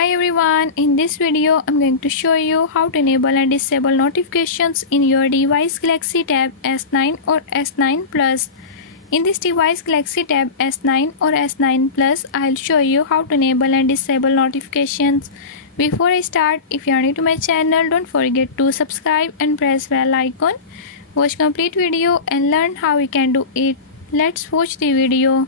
Hi everyone, in this video I'm going to show you how to enable and disable notifications in your device Galaxy Tab S9 or S9 Plus. In this device Galaxy Tab S9 or S9 Plus, I'll show you how to enable and disable notifications. Before I start, if you are new to my channel, don't forget to subscribe and press bell icon. Watch complete video and learn how you can do it. Let's watch the video.